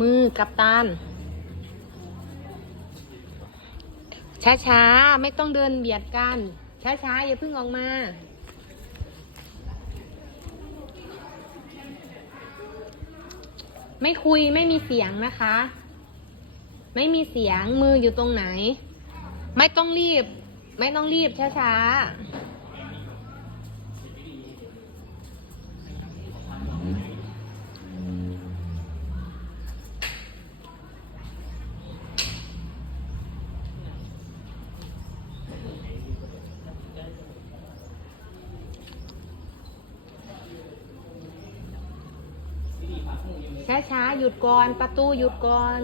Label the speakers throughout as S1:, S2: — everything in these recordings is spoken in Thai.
S1: มือกับตานช้าๆ ไม่ต้องเดินเบียดกัน ช้าๆ อย่าเพิ่งออกมา ไม่คุยไม่มีเสียงนะคะ ไม่มีเสียงมืออยู่ตรงไหน ไม่ต้องรีบ ไม่ต้องรีบช้าๆ ช้าๆ หยุดก่อน ประตูหยุดก่อน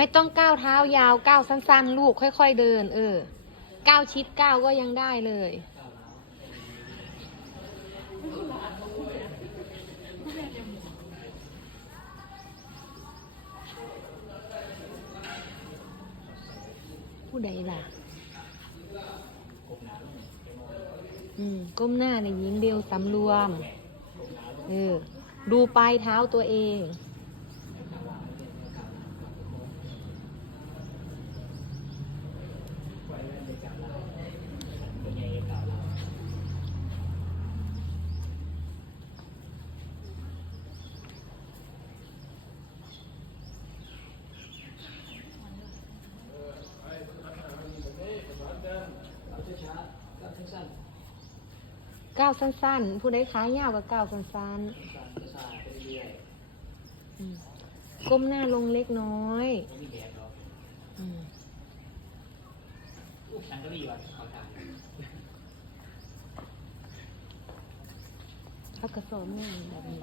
S1: ไม่ต้องก้าวเท้ายาวก้าวสั้น ๆ ลูกค่อย ๆ เดิน เออก้าวชิดก้าวก็ยังได้เลยผู้ใดล่ะ อืม ก้มหน้าในยหญิงเดียวสำรวม เออ ดูปลายเท้าตัวเอง ก้าวสั้นๆ ผู้ใดขายาวกับก้าวสั้นๆอืมก้มหน้าลงเล็กน้อยอืมเขากระสอนงาแบบนี้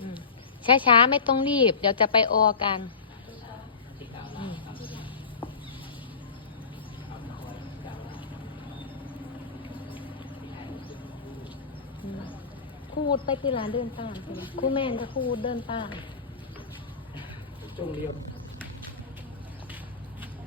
S1: อืมช้าๆ ไม่ต้องรีบ เดี๋ยวจะไปออกันอืม อืม คูดไปที่ร้านเดินตามใช่ไหมครูแมนก็คูดเดินตาม
S2: จงเรียน